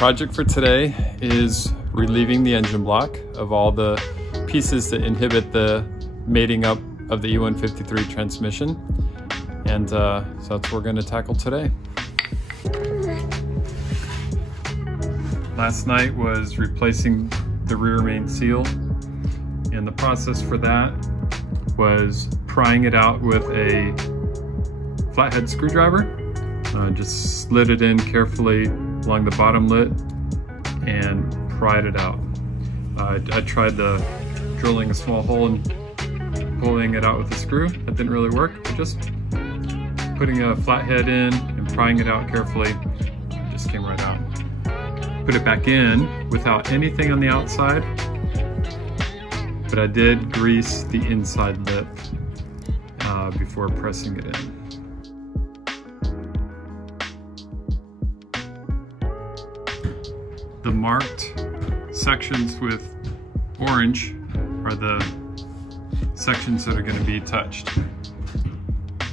project for today is relieving the engine block of all the pieces that inhibit the mating up of the E153 transmission. And so that's what we're going to tackle today. Last night was replacing the rear main seal, and the process for that was prying it out with a flathead screwdriver. Just slid it in carefully along the bottom lid and pried it out. I tried drilling a small hole and pulling it out with a screw. That didn't really work, but just putting a flathead in and prying it out carefully, it just came right out. Put it back in without anything on the outside, but I did grease the inside lip before pressing it in. The marked sections with orange are the sections that are going to be touched.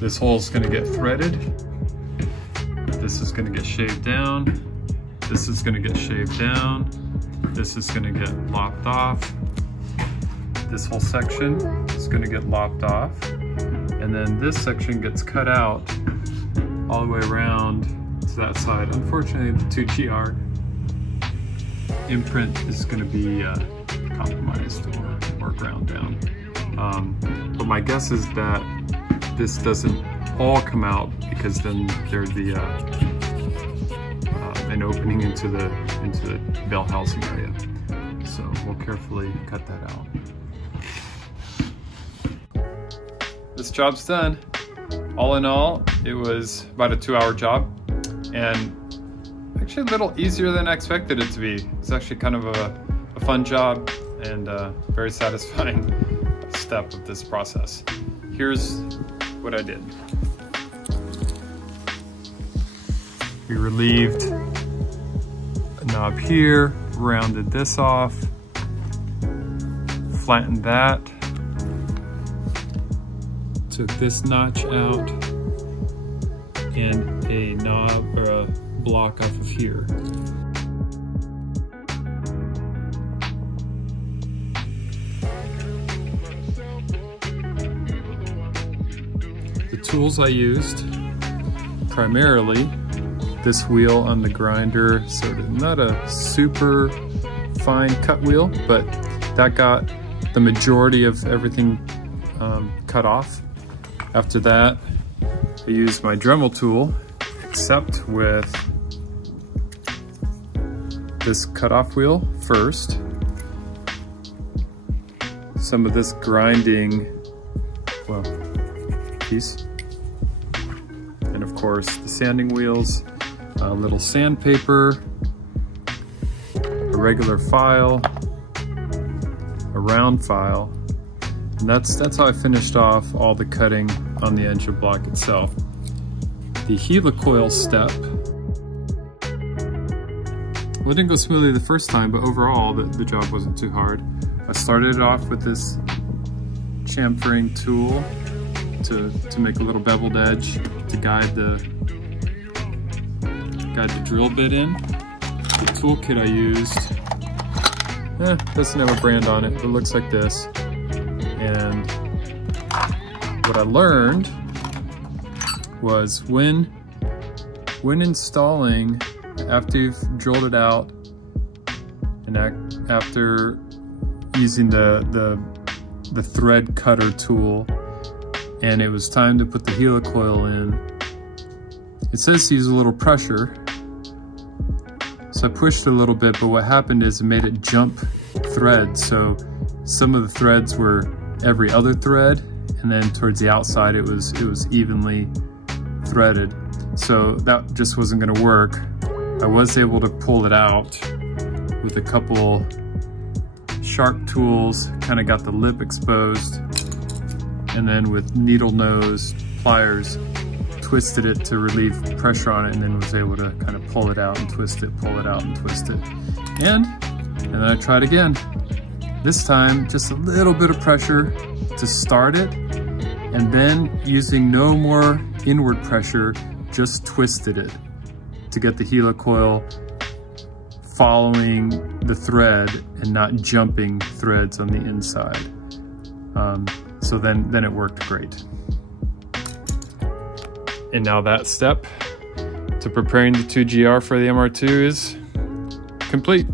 This hole is going to get threaded. This is going to get shaved down. This is going to get shaved down. This is going to get lopped off. This whole section is going to get lopped off. And then this section gets cut out all the way around to that side. Unfortunately, the 2GR imprint is going to be compromised or ground down. But my guess is that this doesn't all come out, because then there'd be an opening into the bell housing area. So we'll carefully cut that out. This job's done. All in all, it was about a 2-hour job, and actually a little easier than I expected it to be. It's actually kind of a fun job and a very satisfying step of this process. Here's what I did. We relieved a knob here, rounded this off, flattened that, took this notch out, and a knob or a block off of here. The tools I used, primarily this wheel on the grinder, sort of not a super fine cut wheel, but that got the majority of everything cut off. After that, I used my Dremel tool, except with this cutoff wheel first. Some of this grinding, well, piece. And of course, the sanding wheels, a little sandpaper, a regular file, a round file. And that's how I finished off all the cutting on the engine block itself. The helicoil step, well, it didn't go smoothly the first time, but overall the job wasn't too hard. I started it off with this chamfering tool to make a little beveled edge to guide the drill bit in. The toolkit I used, doesn't have a brand on it, but it looks like this. And what I learned was when installing, after you've drilled it out and after using the thread cutter tool, and it was time to put the helicoil in, it says to use a little pressure. So I pushed it a little bit, but what happened is it made it jump threads. So some of the threads were every other thread, and then towards the outside it was evenly threaded. So that just wasn't going to work. I was able to pull it out with a couple sharp tools, kind of got the lip exposed, and then with needle nose pliers twisted it to relieve pressure on it, and then was able to kind of pull it out and twist it, pull it out and twist it. And then I tried again. This time, just a little bit of pressure to start it, and then using no more inward pressure, just twisted it to get the helicoil following the thread and not jumping threads on the inside. So then it worked great. And now that step to preparing the 2GR for the MR2 is complete.